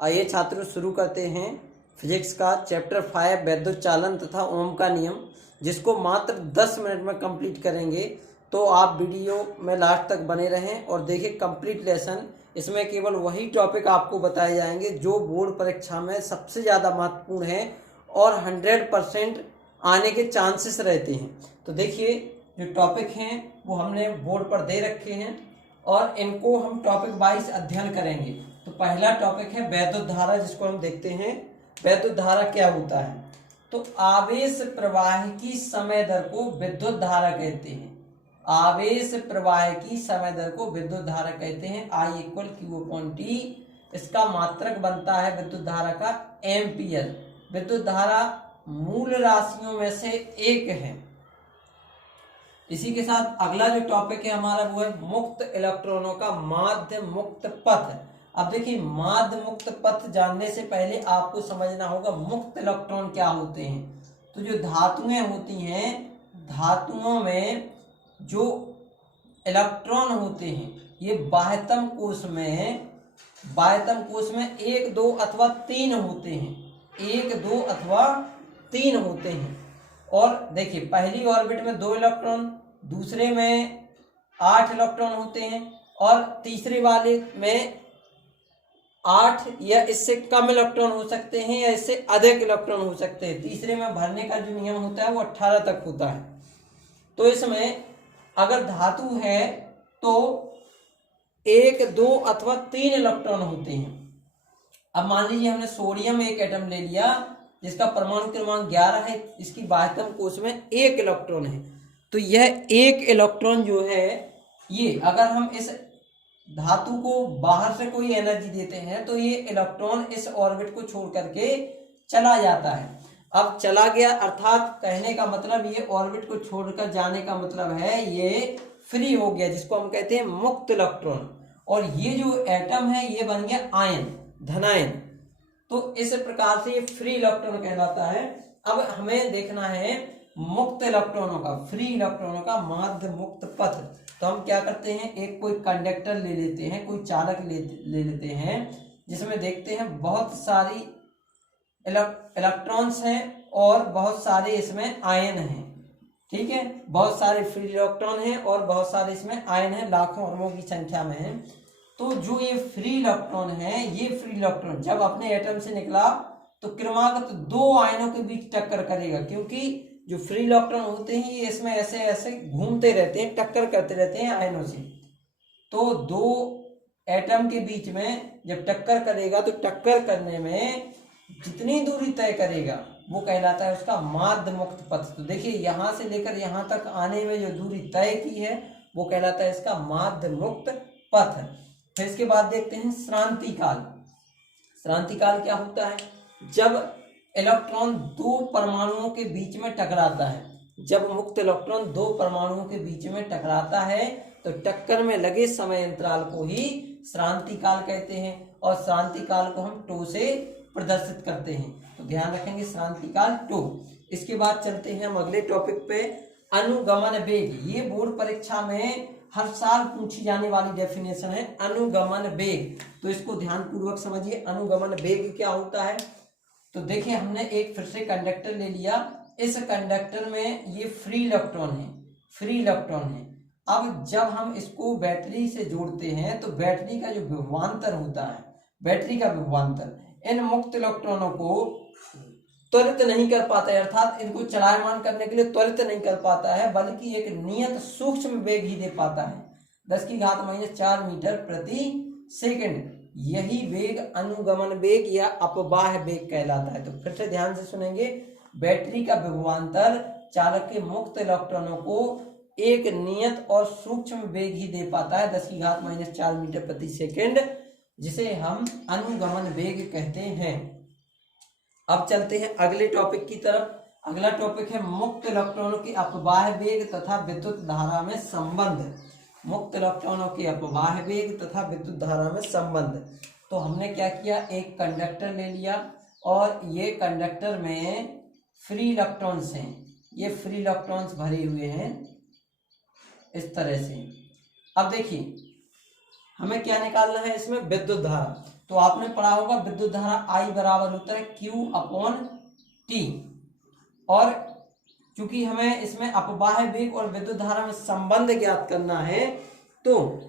आइए छात्रों शुरू करते हैं फिजिक्स का चैप्टर 5 वैद्युत चालन तथा ओम का नियम, जिसको मात्र 10 मिनट में कंप्लीट करेंगे। तो आप वीडियो में लास्ट तक बने रहें और देखें कंप्लीट लेसन। इसमें केवल वही टॉपिक आपको बताए जाएंगे जो बोर्ड परीक्षा में सबसे ज़्यादा महत्वपूर्ण है और 100% आने के चांसेस रहते हैं। तो देखिए जो टॉपिक हैं वो हमने बोर्ड पर दे रखे हैं और इनको हम टॉपिक वाइज अध्ययन करेंगे। तो पहला टॉपिक है वैद्युत धारा, जिसको हम देखते हैं वैद्युत धारा क्या होता है। तो आवेश प्रवाह की समय दर को विद्युत धारा कहते हैं। आवेश प्रवाह की समय दर को विद्युत धारा कहते हैं। I = Q/T। इसका मात्रक बनता है विद्युत धारा का एम्पियर। विद्युत धारा मूल राशियों में से एक है। इसी के साथ अगला जो टॉपिक है हमारा वो है मुक्त इलेक्ट्रॉनों का माध्य मुक्त पथ। अब देखिए माध्य मुक्त पथ जानने से पहले आपको समझना होगा मुक्त इलेक्ट्रॉन क्या होते हैं। तो जो धातुएं होती हैं, धातुओं में जो इलेक्ट्रॉन होते हैं ये बाह्यतम कोश में 1, 2 अथवा 3 होते हैं। 1, 2 अथवा 3 होते हैं। और देखिए पहली ऑर्बिट में 2 इलेक्ट्रॉन, दूसरे में 8 इलेक्ट्रॉन होते हैं और तीसरे वाले में 8 या इससे कम इलेक्ट्रॉन हो सकते हैं या इससे अधिक इलेक्ट्रॉन हो सकते हैं। तीसरे में भरने का जो नियम होता है वो 18 तक होता है। तो इसमें अगर धातु है तो 1, 2 अथवा 3 इलेक्ट्रॉन होते हैं। अब मान लीजिए हमने सोडियम एक एटम ले लिया जिसका परमाणु क्रमांक 11 है, इसकी बाह्यतम कोश में 1 इलेक्ट्रॉन है। तो यह 1 इलेक्ट्रॉन जो है ये अगर हम इस धातु को बाहर से कोई एनर्जी देते हैं तो ये इलेक्ट्रॉन इस ऑर्बिट को छोड़ करके चला जाता है। अब चला गया अर्थात कहने का मतलब ये ऑर्बिट को छोड़कर जाने का मतलब है ये फ्री हो गया, जिसको हम कहते हैं मुक्त इलेक्ट्रॉन। और ये जो एटम है ये बन गया आयन, धनायन। तो इस प्रकार से ये फ्री इलेक्ट्रॉन कहलाता है। अब हमें देखना है मुक्त इलेक्ट्रॉनों का, फ्री इलेक्ट्रॉनों का माध्य मुक्त पथ। तो हम क्या करते हैं, एक कोई कंडक्टर ले लेते हैं, कोई चालक ले लेते हैं जिसमें देखते हैं बहुत सारी इलेक्ट्रॉन्स हैं और बहुत सारे इसमें आयन हैं। ठीक है, बहुत सारे फ्री इलेक्ट्रॉन हैं और बहुत सारे इसमें आयन हैं, लाखों अरबों की संख्या में हैं। तो जो ये फ्री इलेक्ट्रॉन है, ये फ्री इलेक्ट्रॉन जब अपने एटम से निकला तो क्रमागत 2 आयनों के बीच टक्कर करेगा, क्योंकि जो फ्री इलेक्ट्रॉन होते हैं ये इसमें ऐसे ऐसे घूमते रहते हैं, टक्कर करते रहते हैं आयनों से। तो 2 एटम के बीच में जब टक्कर करेगा तो टक्कर करने में जितनी दूरी तय करेगा वो कहलाता है उसका माध्य मुक्त पथ। तो देखिए यहां से लेकर यहां तक आने में जो दूरी तय की है वो कहलाता है इसका माध्य मुक्त पथ। फिर इसके बाद देखते हैं श्रांति काल। श्रांति काल क्या होता है, जब इलेक्ट्रॉन 2 परमाणुओं के बीच में टकराता है। जब मुक्त इलेक्ट्रॉन 2 परमाणुओं के बीच में टकराता है तो टक्कर में लगे समय अंतराल को ही श्रांति काल कहते हैं और श्रांति काल को हम टो से प्रदर्शित करते हैं। तो ध्यान रखेंगे श्रांति काल टो। इसके बाद चलते हैं हम अगले टॉपिक पे, अनुगमन वेग। ये बोर्ड परीक्षा में हर साल पूछी जाने वाली डेफिनेशन है अनुगमन वेग। तो इसको ध्यान पूर्वक समझिए, अनुगमन वेग क्या होता है। तो देखिए हमने एक फिर से कंडक्टर ले लिया, इस कंडक्टर में ये फ्री इलेक्ट्रॉन है, फ्री इलेक्ट्रॉन है। अब जब हम इसको बैटरी से जोड़ते हैं तो बैटरी का जो विभवांतर होता है, बैटरी का विभवांतर इन मुक्त इलेक्ट्रॉनों को त्वरित नहीं कर पाता है, अर्थात इनको चलायमान करने के लिए त्वरित नहीं कर पाता है, बल्कि एक नियत सूक्ष्म वेग ही दे पाता है, 10⁻⁴ मीटर प्रति सेकंड। यही वेग अनुगमन वेग या अपवाह वेग कहलाता है। तो फिर से ध्यान से सुनेंगे, बैटरी का विभवांतर चालक के मुक्त इलेक्ट्रॉनों को एक नियत और सूक्ष्म वेग ही दे पाता है, 10⁻⁴ मीटर प्रति सेकंड, जिसे हम अनुगमन वेग कहते हैं। अब चलते हैं अगले टॉपिक की तरफ। अगला टॉपिक है मुक्त इलेक्ट्रॉनों के अपवाह वेग तथा विद्युत धारा में संबंध। मुक्त इलेक्ट्रॉनों के अपवाह वेग तथा विद्युत धारा में संबंध। तो हमने क्या किया, एक कंडक्टर ले लिया और ये कंडक्टर में फ्री इलेक्ट्रॉन्स हैं, ये फ्री इलेक्ट्रॉन्स भरे हुए हैं इस तरह से। अब देखिए हमें क्या निकालना है, इसमें विद्युत धारा। तो आपने पढ़ा होगा विद्युत धारा I बराबर होता है Q/T। और चूंकि हमें इसमें अपवाह वेग और विद्युत धारा में संबंध ज्ञात करना है, तो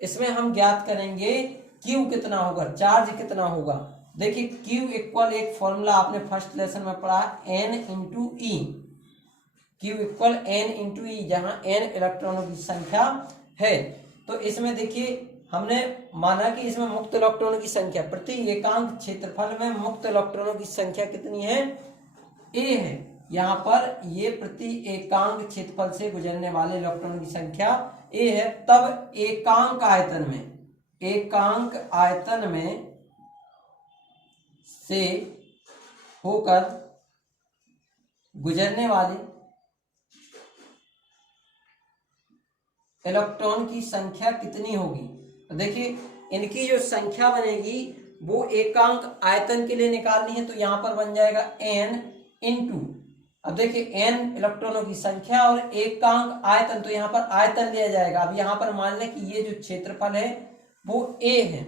इसमें हम ज्ञात करेंगे Q कितना होगा, चार्ज कितना होगा। देखिए Q इक्वल एक फॉर्मूला आपने फर्स्ट लेसन में पढ़ा, N इंटू ई। Q इक्वल N इंटू ई, जहां N इलेक्ट्रॉनों की संख्या है। तो इसमें देखिए हमने माना कि इसमें मुक्त इलेक्ट्रॉनों की संख्या प्रति एकांक क्षेत्रफल में मुक्त इलेक्ट्रॉनों की संख्या कितनी है, A है। यहाँ पर ये प्रति एकांक क्षेत्रफल से गुजरने वाले इलेक्ट्रॉनों की संख्या A है। तब एकांक आयतन में से होकर गुजरने वाले इलेक्ट्रॉन की संख्या कितनी होगी। तो देखिए इनकी जो संख्या बनेगी वो एकांक आयतन के लिए निकालनी है, तो यहां पर बन जाएगा n इंटू, अब देखिए n इलेक्ट्रॉनों की संख्या और एकांक आयतन, तो यहाँ पर आयतन लिया जाएगा। अब यहाँ पर मान लें कि ये जो क्षेत्रफल है वो A है,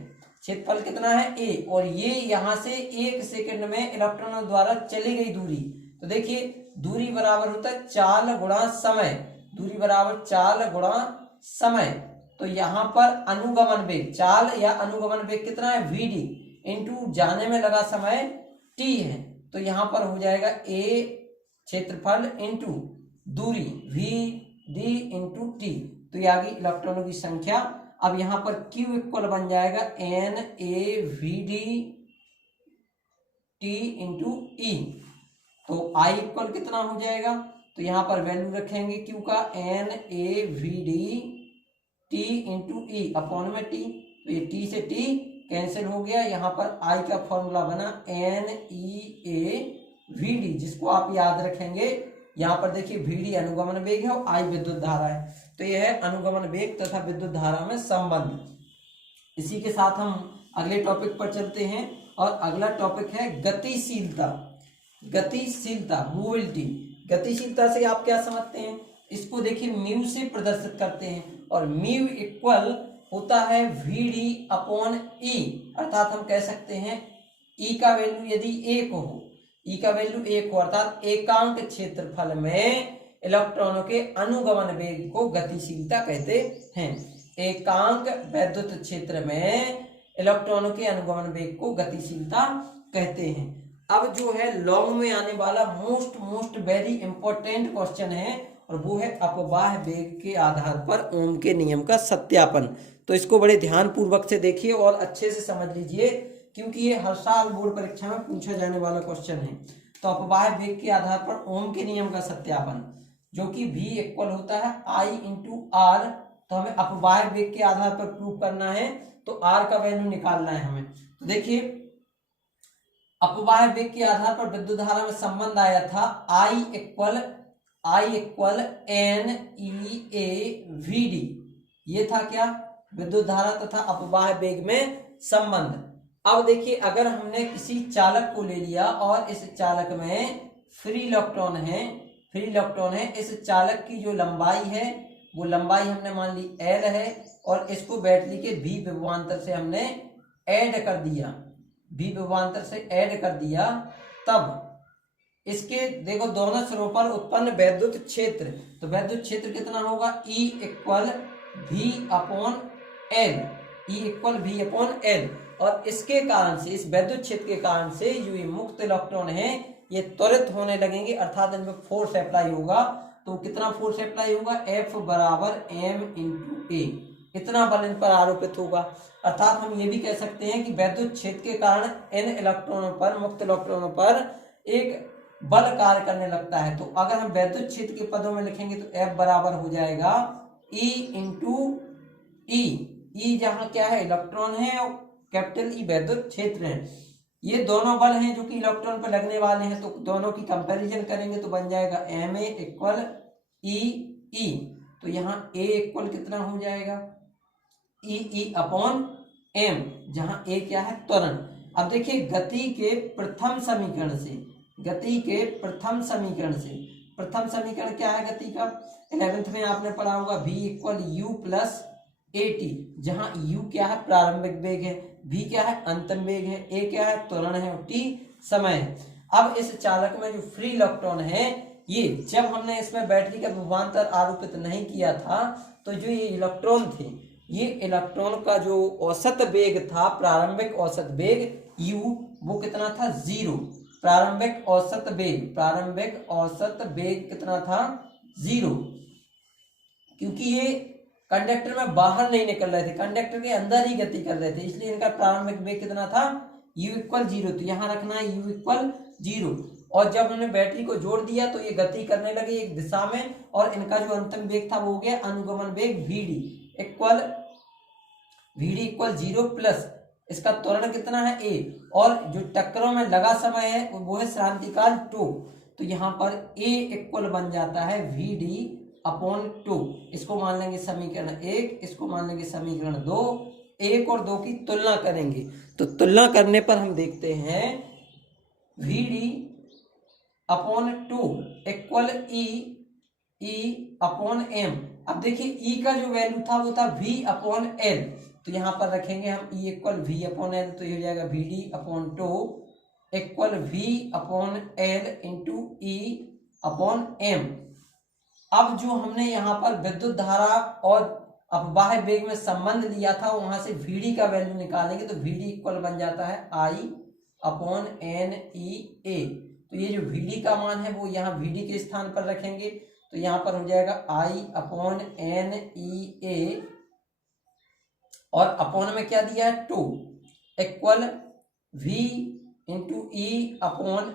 क्षेत्रफल कितना है A, और ये यहाँ से 1 सेकंड में इलेक्ट्रॉनों द्वारा चली गई दूरी। तो देखिए दूरी बराबर होता है चाल गुणा समय, दूरी बराबर चाल गुणा समय। तो यहाँ पर अनुगमन वेग, चाल या अनुगमन वेग कितना है Vd, इंटू जाने में लगा समय T है। तो यहाँ पर हो जाएगा A क्षेत्रफल इंटू दूरी Vd इंटू T, तो ये आ गई इलेक्ट्रॉनों की संख्या। अब यहाँ पर Q इक्वल बन जाएगा NaVd T इंटू ई। तो I इक्वल कितना हो जाएगा, तो यहाँ पर वैल्यू रखेंगे Q का NaVd T इंटू ई अपॉन में T, तो ये T से T कैंसिल हो गया। यहाँ पर I का फॉर्मूला बना NeaVd, जिसको आप याद रखेंगे। यहाँ पर देखिए Vd अनुगमन वेग है और I विद्युत धारा है, तो यह है अनुगमन वेग तथा विद्युत धारा में संबंध। इसी के साथ हम अगले टॉपिक पर चलते हैं, और अगला टॉपिक है गतिशीलता। गतिशीलता, मोबिलिटी। गतिशीलता से आप क्या समझते हैं, इसको देखिए म्यू से प्रदर्शित करते हैं, और म्यू इक्वल होता है Vd अपॉन ई, अर्थात हम कह सकते हैं ई का वैल्यू यदि 1 हो, ई का वैल्यू 1 हो, अर्थात एकांक क्षेत्रफल में इलेक्ट्रॉनों के अनुगमन वेग को गतिशीलता कहते हैं। एकांक वैद्युत क्षेत्र में इलेक्ट्रॉनों के अनुगमन वेग को गतिशीलता कहते हैं। अब जो है लॉन्ग में आने वाला मोस्ट वेरी इंपॉर्टेंट क्वेश्चन है, और वो है अपवाह वेग के आधार पर ओम के नियम का सत्यापन। तो इसको बड़े ध्यान पूर्वक से देखिए और अच्छे से समझ लीजिए, क्योंकि ये हर साल बोर्ड परीक्षा में पूछा जाने वाला क्वेश्चन है। तो अपवाह वेग के आधार पर ओम के नियम का सत्यापन, जो कि V इक्वल होता है I इंटू R। तो हमें अपवाह वेग के आधार पर प्रूव करना है, तो R का वैल्यू निकालना है हमें। तो देखिए अपवाह वेग के आधार पर विद्युत धारा में संबंध आया था I इक्वल NeaVd, ये था क्या, विद्युत धारा तथा अपवाह वेग में संबंध। अब देखिए अगर हमने किसी चालक को ले लिया और इस चालक में फ्री इलेक्ट्रॉन है, इस चालक की जो लंबाई है वो लंबाई हमने मान ली L है, और इसको बैटरी के V विभवांतर से हमने ऐड कर दिया, तब इसके देखो दोनों सिरों पर उत्पन्न वैद्युत क्षेत्र, तो वैद्युत क्षेत्र कितना होगा, E equal V upon L, और इसके कारण से, इस वैद्युत क्षेत्र के कारण से जो ये मुक्त इलेक्ट्रॉन है ये त्वरित होने लगेंगे, अर्थात इनमें फोर्स अप्लाई होगा। तो कितना फोर्स अप्लाई होगा, F बराबर m इंटू ए, इतना बल इन पर आरोपित होगा। अर्थात हम ये भी कह सकते हैं कि वैद्युत क्षेत्र के कारण इन इलेक्ट्रॉनों पर, मुक्त इलेक्ट्रॉनों पर एक बल कार्य करने लगता है। तो अगर हम वैद्युत क्षेत्र के पदों में लिखेंगे तो F बराबर हो जाएगा E इंटू ई, जहां क्या है इलेक्ट्रॉन है और कैपिटल ई वैद्युत क्षेत्र है। ये दोनों बल हैं जो कि इलेक्ट्रॉन पर लगने वाले हैं, तो दोनों की कंपैरिजन करेंगे तो बन जाएगा Ma इक्वल ई। तो यहाँ A इक्वल कितना हो जाएगा, ई अपॉन m, जहां A क्या है त्वरण। अब देखिए गति के प्रथम समीकरण क्या है गति का, 11th में आपने पढ़ा होगा V equal U plus AT, जहां U क्या है प्रारंभिक वेग है, v क्या है, अंतिम वेग है, a क्या है, त्वरण है, और t समय है। अब इस चालक में जो फ्री इलेक्ट्रॉन है, ये जब हमने इसमें बैटरी का विभवांतर आरोपित नहीं किया था, तो जो ये इलेक्ट्रॉन थे, ये इलेक्ट्रॉन का जो औसत वेग था, प्रारंभिक औसत वेग u, वो कितना था, 0। प्रारंभिक औसत वेग कितना था, 0, क्योंकि ये कंडक्टर में बाहर नहीं निकल रहे थे, कंडक्टर के अंदर ही गति कर रहे थे, इसलिए इनका प्रारंभिक वेग कितना था, u इक्वल 0। तो यहाँ रखना है u इक्वल 0। और जब हमने बैटरी को जोड़ दिया तो ये गति करने लगे एक दिशा में, और इनका जो अंतिम वेग था वो हो गया अनुगमन वेग vd इक्वल 0 प्लस इसका त्वरण कितना है a, और जो टक्करों में लगा समय है वो है श्रांतिकाल τ। तो यहाँ पर a इक्वल बन जाता है vd अपॉन 2। इसको मान लेंगे समीकरण 1, इसको मान लेंगे समीकरण 2। 1 और 2 की तुलना करेंगे, तो तुलना करने पर हम देखते हैं vd upon 2 equal e upon m। अब देखिए e का जो वैल्यू था वो था v अपॉन l, तो यहाँ पर रखेंगे हम e equal v upon l, तो ये हो जाएगा vd upon 2 equal v upon l into e upon m। अब जो हमने यहाँ पर विद्युत धारा और अपवाह वेग में संबंध लिया था, वहां से vd का वैल्यू निकालेंगे, तो vd इक्वल बन जाता है i अपॉन NEA। तो ये जो vd का मान है वो यहाँ vd के स्थान पर रखेंगे, तो यहाँ पर हो जाएगा i अपॉन NEA, और अपॉन में क्या दिया है 2 equal v into e upon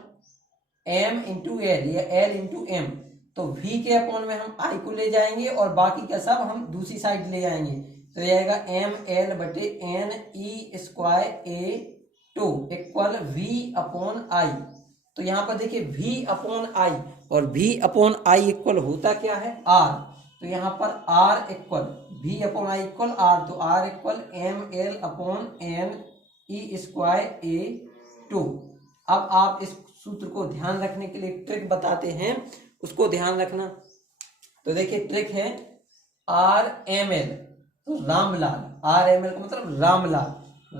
m into l या l इंटू m। तो v के अपॉन में हम i को ले जाएंगे और बाकी का सब हम दूसरी साइड ले जाएंगे, तो जाएगा ml बटे NE square a 2 equal v upon i। तो यहाँ पर देखिए v अपॉन i, और v अपॉन i इक्वल होता क्या है, r। तो यहाँ पर r equal v upon i equal r, तो r equal ml upon NE square a 2। अब आप इस सूत्र को ध्यान रखने के लिए ट्रिक बताते हैं, उसको ध्यान रखना। तो देखिए ट्रिक है RML, तो रामलाल, RML का मतलब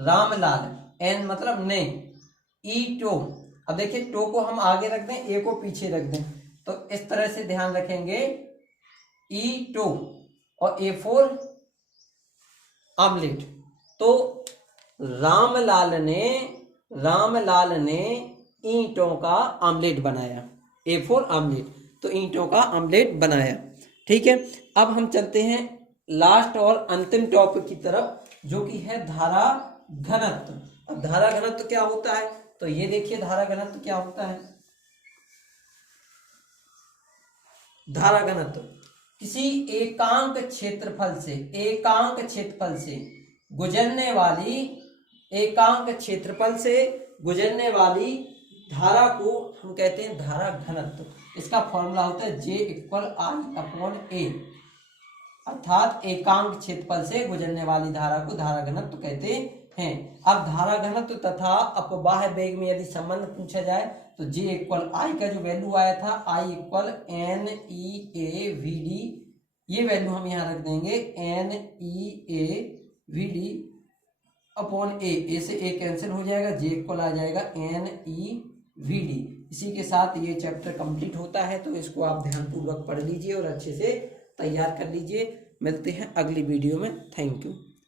रामलाल, N मतलब ने, E2। अब देखिए टो को हम आगे रख दें, ए को पीछे रख दें, तो इस तरह से ध्यान रखेंगे E2 और A4 आमलेट। तो रामलाल ने ईंटों का आमलेट बनाया, A4 आमलेट, तो ईंटों का आमलेट बनाया। ठीक है, अब हम चलते हैं लास्ट और अंतिम टॉपिक की तरफ, जो कि है धारा घनत्व। अब धारा घनत्व क्या होता है, तो ये देखिए धारा घनत्व क्या होता है। धारा घनत्व किसी एकांक क्षेत्रफल से गुजरने वाली धारा को हम कहते हैं धारा घनत्व। इसका फॉर्मूला होता है J equal I upon A, अर्थात एकांक क्षेत्रफल से गुजरने वाली धारा को धारा घनत्व कहते हैं। अब धारा घनत्व तथा अपवाह वेग में यदि संबंध पूछा जाए, तो J इक्वल I का जो वैल्यू आया था I इक्वल NEAVD, ये वैल्यू हम यहाँ रख देंगे NEAVD अपॉन A से A कैंसिल हो जाएगा, J इक्वल आ जाएगा NEVD। इसी के साथ ये चैप्टर कंप्लीट होता है, तो इसको आप ध्यानपूर्वक पढ़ लीजिए और अच्छे से तैयार कर लीजिए। मिलते हैं अगली वीडियो में। Thank you.